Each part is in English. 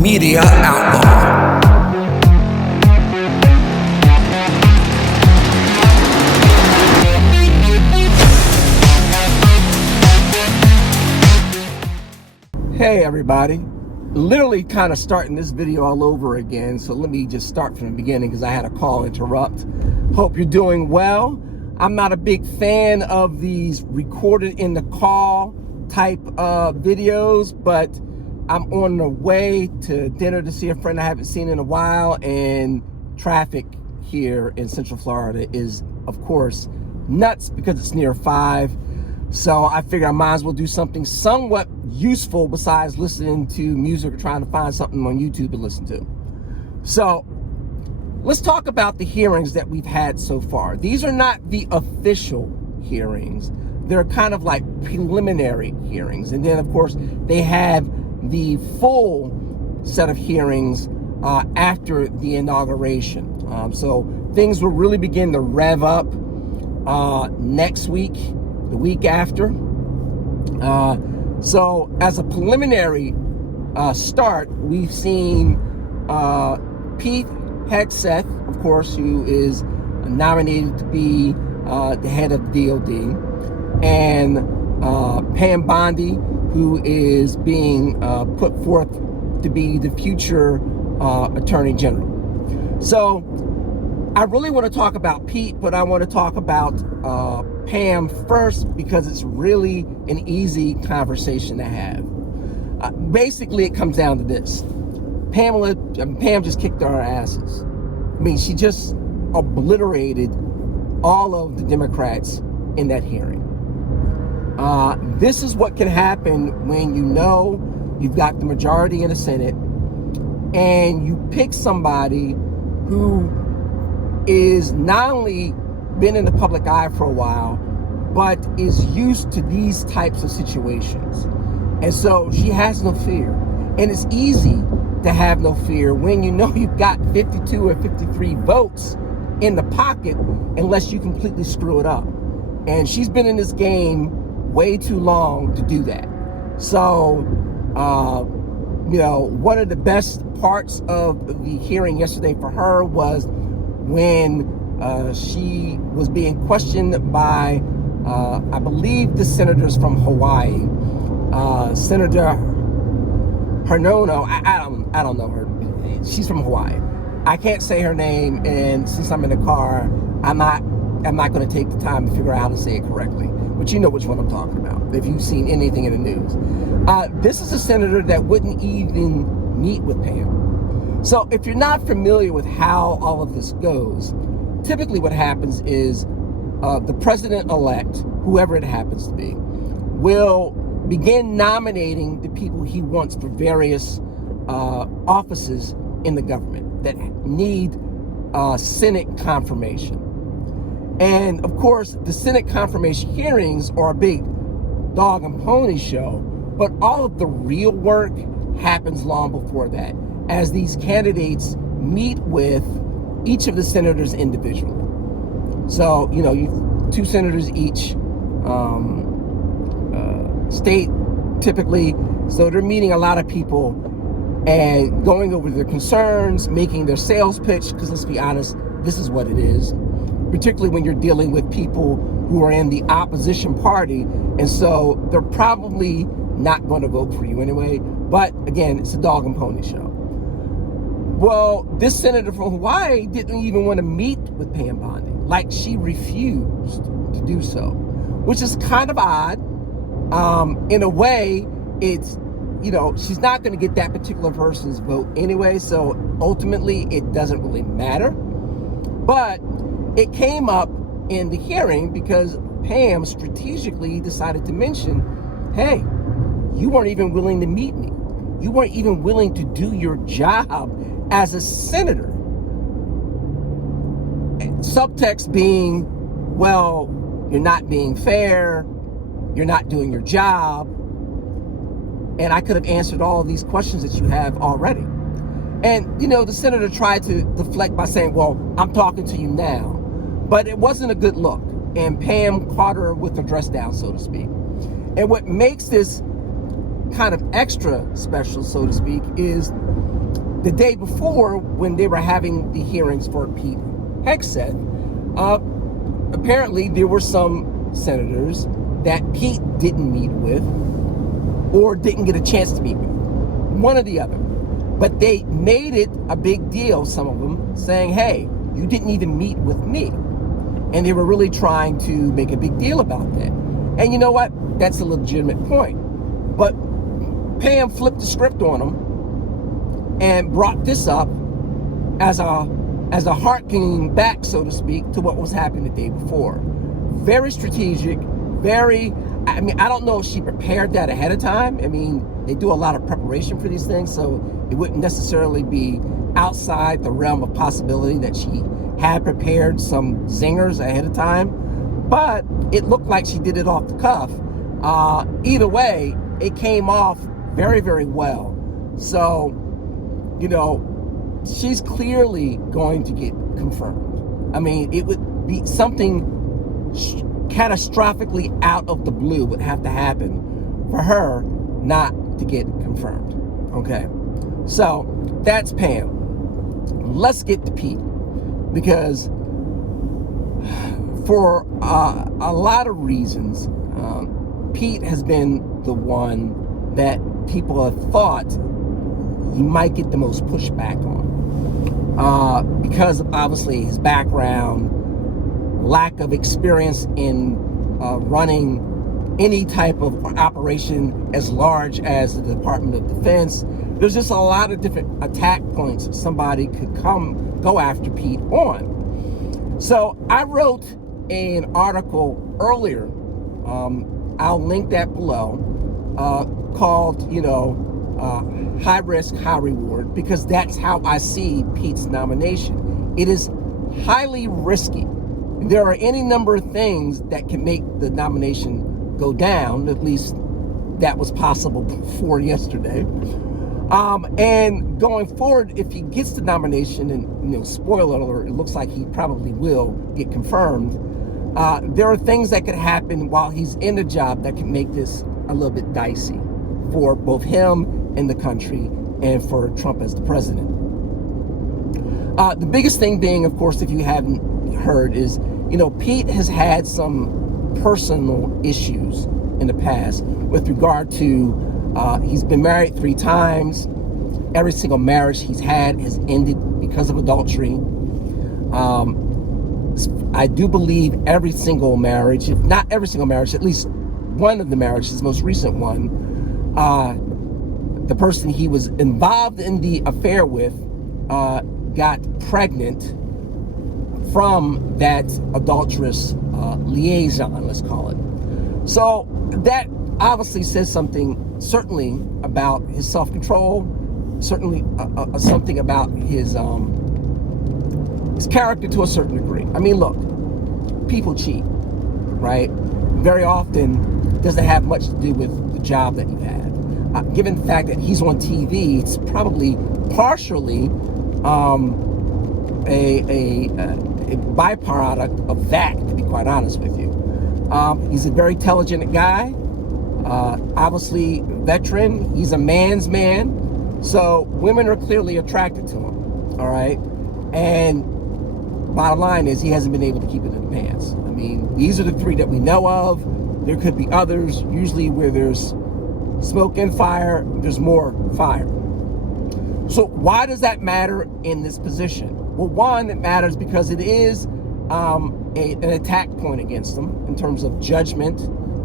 Media Outlaw. Hey everybody, literally kind of starting this video all over again, so let me just start from the beginning because I had a call interrupt. Hope you're doing well. I'm not a big fan of these recorded in the call type videos, but I'm on the way to dinner to see a friend I haven't seen in a while, and traffic here in Central Florida is, of course, nuts because it's near 5. So I figure I might as well do something somewhat useful besides listening to music or trying to find something on YouTube to listen to. So let's talk about the hearings that we've had so far. These are not the official hearings. They're kind of like preliminary hearings. And then, of course, they have the full set of hearings after the inauguration. So things will really begin to rev up next week, the week after. So as a preliminary start, we've seen Pete Hegseth, of course, who is nominated to be the head of DOD, and Pam Bondi, who is being put forth to be the future Attorney General. So I really want to talk about Pete, but I want to talk about Pam first because it's really an easy conversation to have. Basically, it comes down to this. Pam just kicked our asses. I mean, she just obliterated all of the Democrats in that hearing. This is what can happen when you know you've got the majority in the Senate and you pick somebody who is not only been in the public eye for a while, but is used to these types of situations. And so she has no fear. And it's easy to have no fear when you know you've got 52 or 53 votes in the pocket unless you completely screw it up. And she's been in this game way too long to do that. So, one of the best parts of the hearing yesterday for her was when she was being questioned by, I believe, the senators from Hawaii. Senator Hanono, I don't know her. She's from Hawaii. I can't say her name, and since I'm in the car, I'm not going to take the time to figure out how to say it correctly. But you know which one I'm talking about if you've seen anything in the news. This is a senator that wouldn't even meet with Pam. So if you're not familiar with how all of this goes, typically what happens is the president-elect, whoever it happens to be, will begin nominating the people he wants for various offices in the government that need Senate confirmation. And of course, the Senate confirmation hearings are a big dog and pony show, but all of the real work happens long before that, as these candidates meet with each of the senators individually. So, you 2 senators each, state typically, so they're meeting a lot of people and going over their concerns, making their sales pitch, because let's be honest, this is what it is, particularly when you're dealing with people who are in the opposition party, and so they're probably not going to vote for you anyway. But again, it's a dog and pony show. Well, this senator from Hawaii didn't even want to meet with Pam Bondi. Like, she refused to do so, which is kind of odd. In a way, it's, she's not going to get that particular person's vote anyway, so ultimately it doesn't really matter. But it came up in the hearing because Pam strategically decided to mention, hey, you weren't even willing to meet me. You weren't even willing to do your job as a senator. Subtext being, well, you're not being fair, you're not doing your job, and I could have answered all of these questions that you have already. And, the senator tried to deflect by saying, well, I'm talking to you now. But it wasn't a good look, and Pam caught her with her dress down, so to speak. And what makes this kind of extra special, so to speak, is the day before, when they were having the hearings for Pete Hegseth, apparently there were some senators that Pete didn't meet with or didn't get a chance to meet with, one or the other. But they made it a big deal, some of them, saying, hey, you didn't even meet with me. And they were really trying to make a big deal about that. And you know what? That's a legitimate point. But Pam flipped the script on them and brought this up as a harkening back, so to speak, to what was happening the day before. Very strategic, I don't know if she prepared that ahead of time. I mean, they do a lot of preparation for these things, so it wouldn't necessarily be outside the realm of possibility that she had prepared some zingers ahead of time, but it looked like she did it off the cuff. Either way, it came off very, very well. So, she's clearly going to get confirmed. I mean, it would be something catastrophically out of the blue would have to happen for her not to get confirmed. Okay, so that's Pam. Let's get to Pete, because for a lot of reasons, Pete has been the one that people have thought he might get the most pushback on, because of obviously his background, lack of experience in running any type of operation as large as the Department of Defense. There's just a lot of different attack points somebody could go after Pete on. So I wrote an article earlier, I'll link that below, called, High Risk, High Reward, because that's how I see Pete's nomination. It is highly risky. There are any number of things that can make the nomination go down. At least that was possible before yesterday. And going forward, if he gets the nomination, and spoiler alert, it looks like he probably will get confirmed, there are things that could happen while he's in the job that can make this a little bit dicey for both him and the country, and for Trump as the president. The biggest thing being, of course, if you haven't heard, is Pete has had some personal issues in the past with regard to he's been married 3 times. Every single marriage he's had has ended because of adultery. I do believe every single marriage, if not every single marriage, at least one of the marriages, his most recent one, the person he was involved in the affair with got pregnant from that adulterous liaison, let's call it. So that obviously says something, certainly about his self-control, certainly something about his character to a certain degree. I mean, look, people cheat, right? Very often doesn't have much to do with the job that you had. Given the fact that he's on TV, it's probably partially a byproduct of that, to be quite honest with you. He's a very intelligent guy, obviously veteran. He's a man's man, so women are clearly attracted to him, all right? And bottom line is, he hasn't been able to keep it in the pants. I mean, these are the 3 that we know of. There could be others. Usually where there's smoke and fire, there's more fire. So why does that matter in this position? Well, one, it matters because it is an attack point against him in terms of judgment,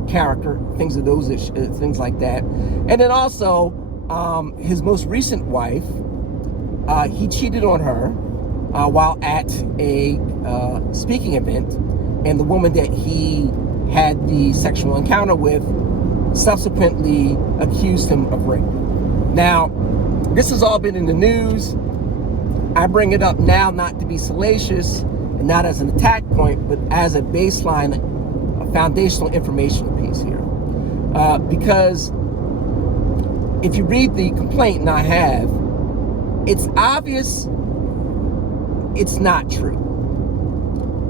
character, things of those things like that. And then also, his most recent wife, he cheated on her while at a speaking event, and the woman that he had the sexual encounter with subsequently accused him of rape. Now, this has all been in the news. I bring it up now not to be salacious and not as an attack point, but as a baseline, a foundational informational piece here. Because if you read the complaint, and I have, it's obvious it's not true.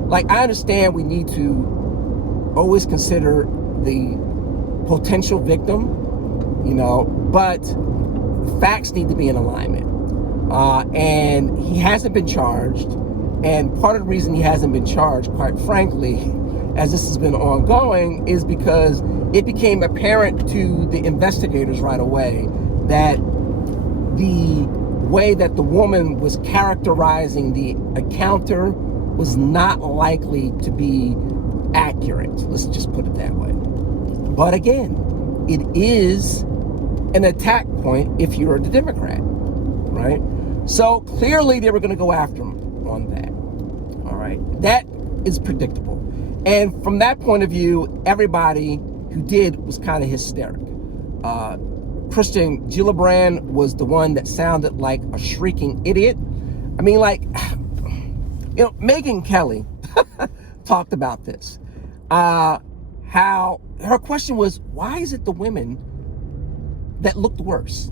Like, I understand we need to always consider the potential victim, but facts need to be in alignment. and he hasn't been charged. And part of the reason he hasn't been charged, quite frankly, as this has been ongoing, is because it became apparent to the investigators right away that the way that the woman was characterizing the encounter was not likely to be accurate. Let's just put it that way. But again, it is an attack point if you're the Democrat, right? So clearly they were going to go after him on that. All right. That is predictable. And from that point of view, everybody who did was kind of hysteric. Kirsten Gillibrand was the one that sounded like a shrieking idiot. I mean, like, you know, Megyn Kelly talked about this. How her question was, why is it the women that looked worse?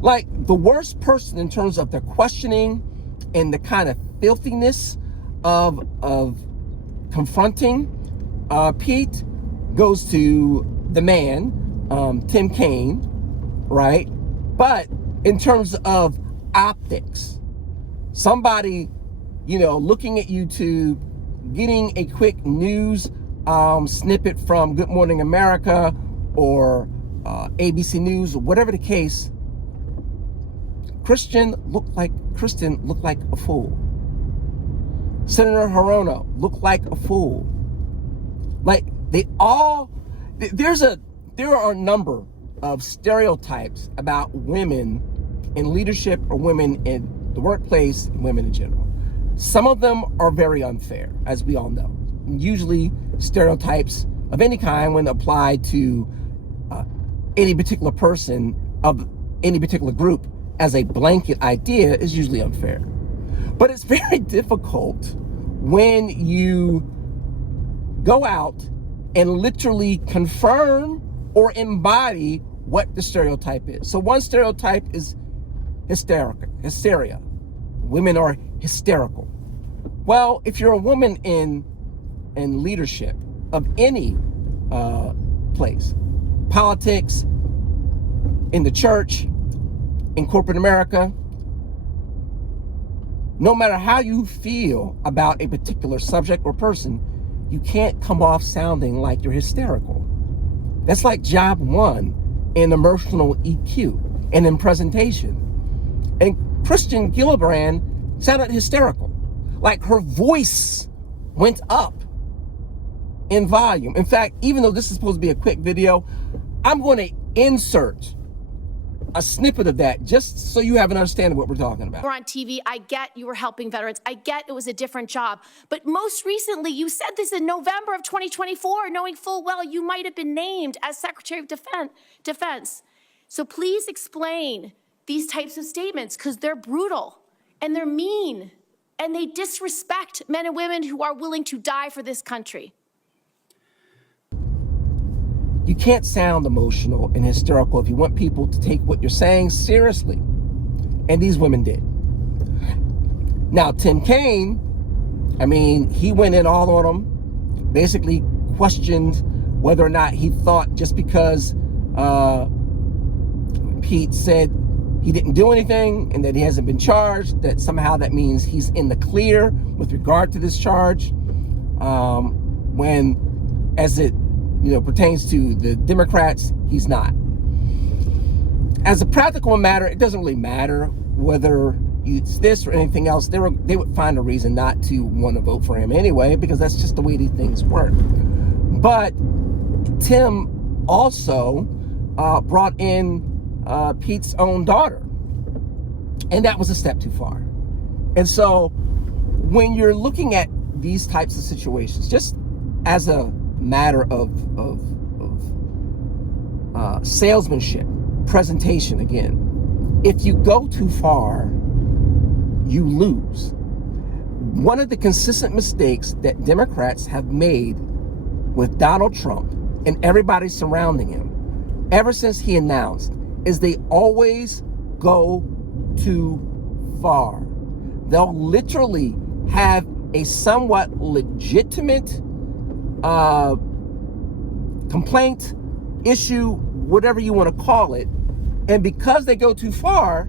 Like, the worst person in terms of their questioning and the kind of filthiness of confronting Pete goes to the man, Tim Kaine, right? But in terms of optics, somebody, you know, looking at YouTube, getting a quick news snippet from Good Morning America or ABC News, or whatever the case, Kristen looked like a fool. Senator Hirono looked like a fool. Like, there are a number of stereotypes about women in leadership or women in the workplace, women in general. Some of them are very unfair, as we all know. Usually stereotypes of any kind, when applied to any particular person of any particular group as a blanket idea, is usually unfair. But it's very difficult when you go out and literally confirm or embody what the stereotype is. So one stereotype is hysteria. Women are hysterical. Well, if you're a woman in leadership of any place, politics, in the church, in corporate America, no matter how you feel about a particular subject or person, you can't come off sounding like you're hysterical. That's like job one in emotional EQ and in presentation. And Kirsten Gillibrand sounded hysterical. Like, her voice went up in volume. In fact, even though this is supposed to be a quick video, I'm going to insert a snippet of that just so you have an understanding of what we're talking about. We're on TV. I get you were helping veterans. I get it was a different job. But most recently, you said this in November of 2024, knowing full well you might have been named as Secretary of Defense. So please explain these types of statements, because they're brutal and they're mean and they disrespect men and women who are willing to die for this country. You can't sound emotional and hysterical if you want people to take what you're saying seriously. And these women did. Now, Tim Kaine, I mean, he went in all on them, basically questioned whether or not he thought just because Pete said he didn't do anything and that he hasn't been charged, that somehow that means he's in the clear with regard to this charge. When, as it pertains to the Democrats, he's not. As a practical matter, it doesn't really matter whether it's this or anything else. They would find a reason not to want to vote for him anyway, because that's just the way these things work. But Tim also brought in Pete's own daughter, and that was a step too far. And so when you're looking at these types of situations, just as a matter of salesmanship, presentation, again, if you go too far, you lose. One of the consistent mistakes that Democrats have made with Donald Trump and everybody surrounding him ever since he announced is they always go too far. They'll literally have a somewhat legitimate complaint, issue, whatever you want to call it, and because they go too far,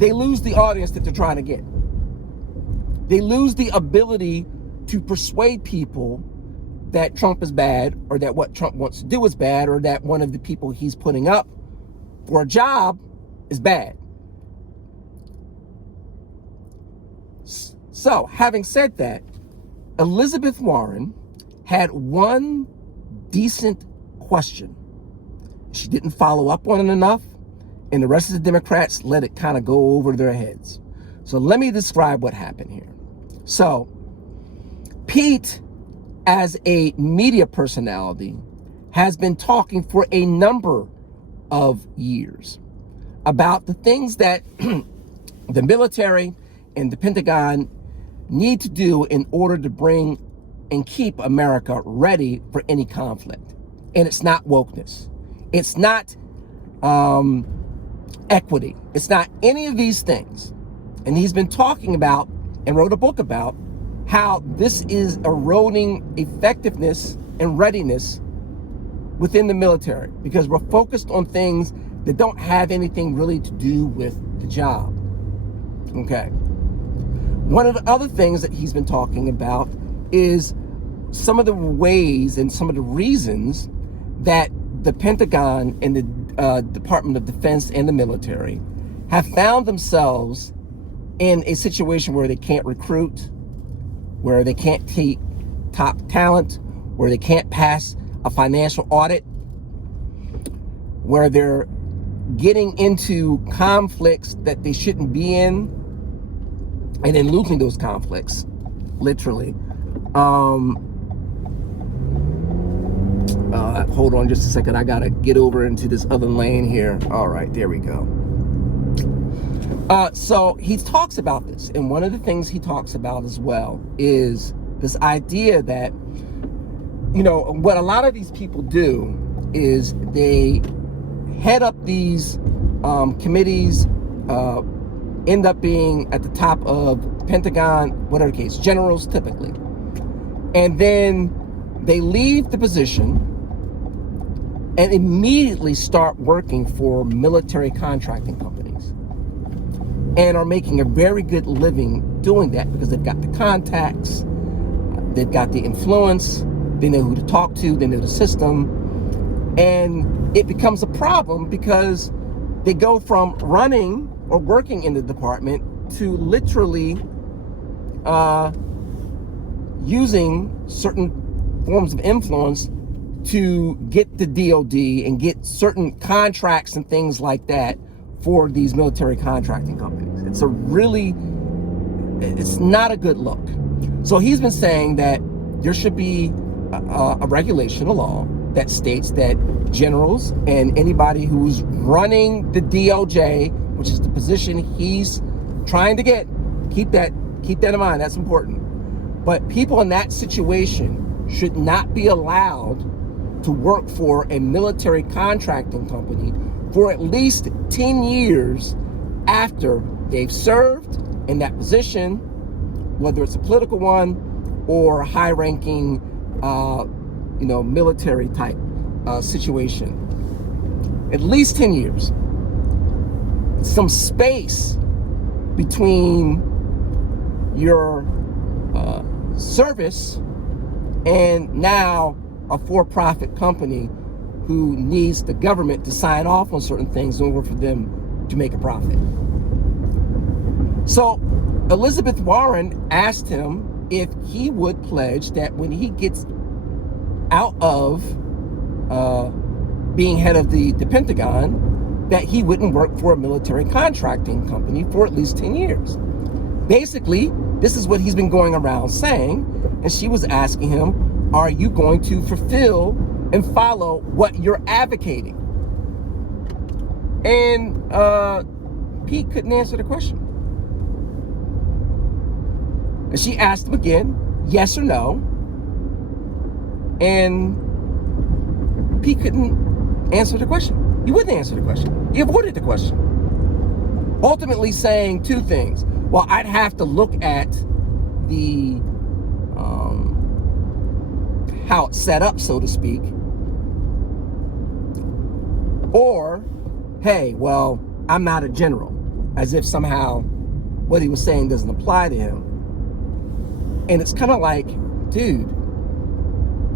they lose the audience that they're trying to get. They lose the ability to persuade people that Trump is bad, or that what Trump wants to do is bad, or that one of the people he's putting up for a job is bad. So, having said that, Elizabeth Warren had one decent question. She didn't follow up on it enough, and the rest of the Democrats let it kind of go over their heads. So let me describe what happened here. So, Pete, as a media personality, has been talking for a number of years about the things that the military and the Pentagon need to do in order to bring and keep America ready for any conflict. And it's not wokeness. It's not equity. It's not any of these things. And he's been talking about and wrote a book about how this is eroding effectiveness and readiness within the military, because we're focused on things that don't have anything really to do with the job. Okay. One of the other things that he's been talking about is some of the ways and some of the reasons that the Pentagon and the Department of Defense and the military have found themselves in a situation where they can't recruit, where they can't take top talent, where they can't pass a financial audit, where they're getting into conflicts that they shouldn't be in, and then losing those conflicts, literally. Hold on just a second. I gotta get over into this other lane here. All right, there we go. So he talks about this, and one of the things he talks about as well is this idea that, you know, what a lot of these people do is they head up these committees, end up being at the top of Pentagon, whatever the case, generals typically. And then they leave the position and immediately start working for military contracting companies, and are making a very good living doing that because they've got the contacts, they've got the influence, they know who to talk to, they know the system. And it becomes a problem because they go from running or working in the department to literally using certain forms of influence to get the DOD and get certain contracts and things like that for these military contracting companies. It's not a good look. So he's been saying that there should be a regulation, a law that states that generals and anybody who's running the DOJ, which is the position he's trying to get, keep that in mind, that's important. But people in that situation should not be allowed to work for a military contracting company for at least 10 years after they've served in that position, whether it's a political one or a high-ranking, military type situation. At least 10 years. Some space between your service and now a for-profit company who needs the government to sign off on certain things in order for them to make a profit. So Elizabeth Warren asked him if he would pledge that when he gets out of being head of the Pentagon, that he wouldn't work for a military contracting company for at least 10 years. Basically, this is what he's been going around saying, and she was asking him, are you going to fulfill and follow what you're advocating? And Pete couldn't answer the question. And she asked him again, yes or no. And Pete couldn't answer the question. He wouldn't answer the question. He avoided the question. Ultimately saying two things. Well, I'd have to look at the how it's set up, so to speak. Or, hey, well, I'm not a general. as if somehow what he was saying doesn't apply to him. And it's kind of like, dude,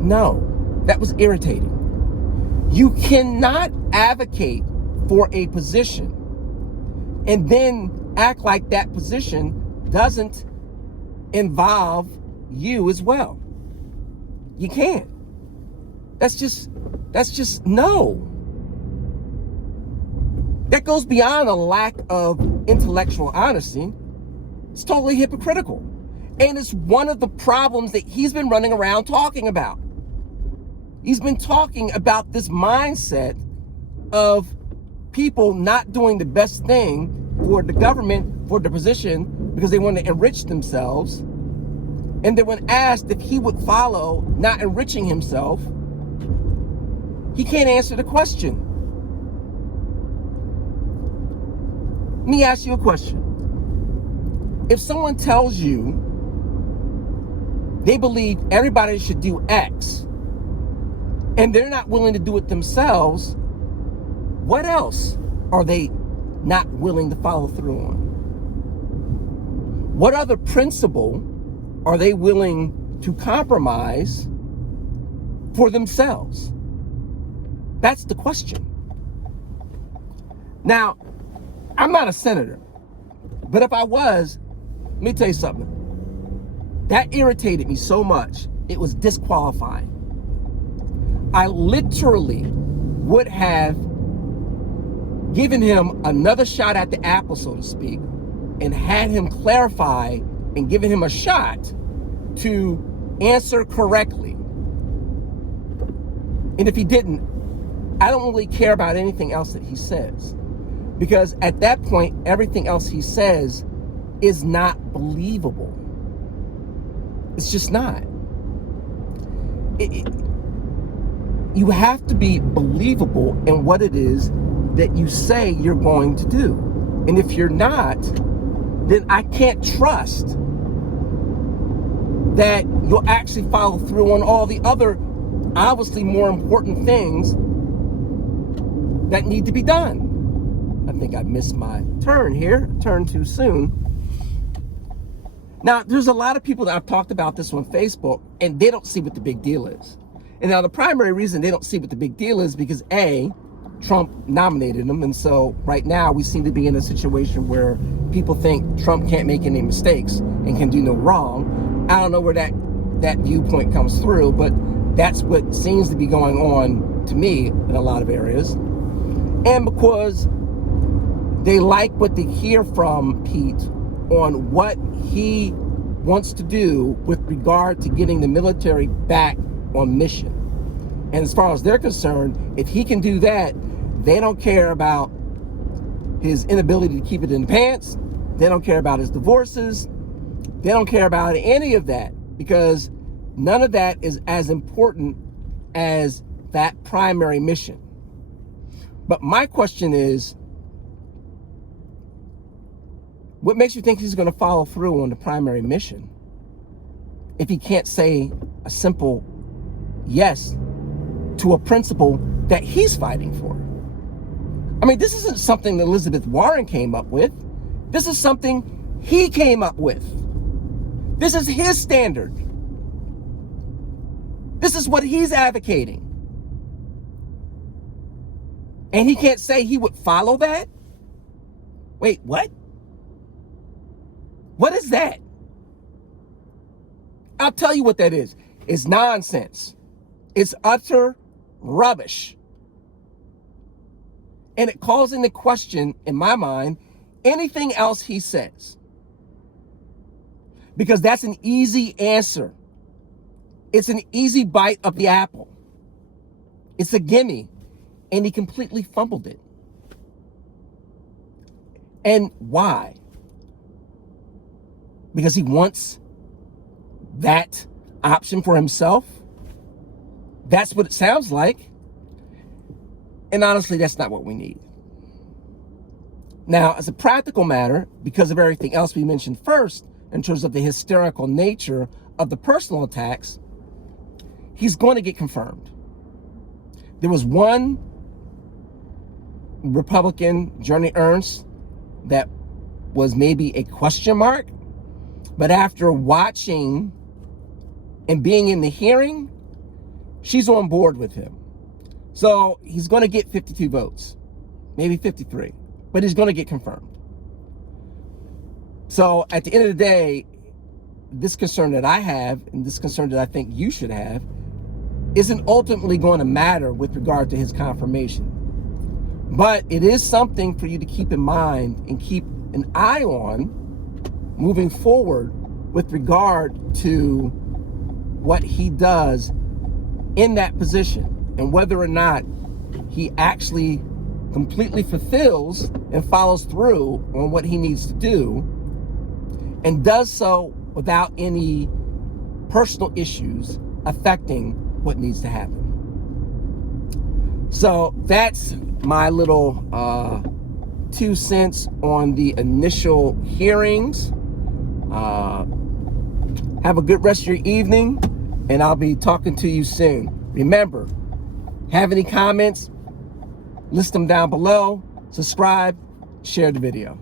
no, that was irritating. You cannot advocate for a position and then act like that position doesn't involve you as well. You can't. That's just no. That goes beyond a lack of intellectual honesty. It's totally hypocritical. And it's one of the problems that he's been running around talking about. He's been talking about this mindset of people not doing the best thing for the government, for the position, because they want to enrich themselves. And then when asked if he would follow not enriching himself, he can't answer the question. Let me ask you a question. If someone tells you they believe everybody should do X, and they're not willing to do it themselves, what else are they not willing to follow through on? What other principle are they willing to compromise for themselves? That's the question. Now, I'm not a senator, but if I was, let me tell you something. That irritated me so much, it was disqualifying. I literally would have given him another shot at the apple, so to speak, and had him clarify and given him a shot to answer correctly. And if he didn't, I don't really care about anything else that he says, because at that point, everything else he says is not believable. It's just not. You have to be believable in what it is that you say you're going to do. And if you're not, then I can't trust that you'll actually follow through on all the other, obviously more important things that need to be done. I think I missed my turn here, turned too soon. Now, there's a lot of people that I've talked about this on Facebook, and they don't see what the big deal is. And now the primary reason they don't see what the big deal is because A, Trump nominated him, and so right now we seem to be in a situation where people think Trump can't make any mistakes and can do no wrong. I don't know where that viewpoint comes through, but that's what seems to be going on to me in a lot of areas. And because they like what they hear from Pete on what he wants to do with regard to getting the military back on mission. And as far as they're concerned, if he can do that, they don't care about his inability to keep it in the pants. They don't care about his divorces. They don't care about any of that, because none of that is as important as that primary mission. But my question is, what makes you think he's going to follow through on the primary mission if he can't say a simple yes to a principle that he's fighting for? I mean, this isn't something that Elizabeth Warren came up with. This is something he came up with. This is his standard. This is what he's advocating. And he can't say he would follow that? Wait, what? What is that? I'll tell you what that is. It's nonsense. It's utter rubbish. And it calls into question, in my mind, anything else he says. Because that's an easy answer. It's an easy bite of the apple. It's a gimme. And he completely fumbled it. And why? Because he wants that option for himself? That's what it sounds like. And honestly, that's not what we need. Now, as a practical matter, because of everything else we mentioned first, in terms of the hysterical nature of the personal attacks, he's going to get confirmed. There was one Republican, Joni Ernst, that was maybe a question mark. But after watching and being in the hearing, she's on board with him. So he's going to get 52 votes, maybe 53, but he's going to get confirmed. So at the end of the day, this concern that I have, and this concern that I think you should have, isn't ultimately going to matter with regard to his confirmation. But it is something for you to keep in mind and keep an eye on moving forward with regard to what he does in that position and whether or not he actually completely fulfills and follows through on what he needs to do and does so without any personal issues affecting what needs to happen. So that's my little 2 cents on the initial hearings. Have a good rest of your evening, and I'll be talking to you soon. Remember, have any comments, list them down below, subscribe, share the video.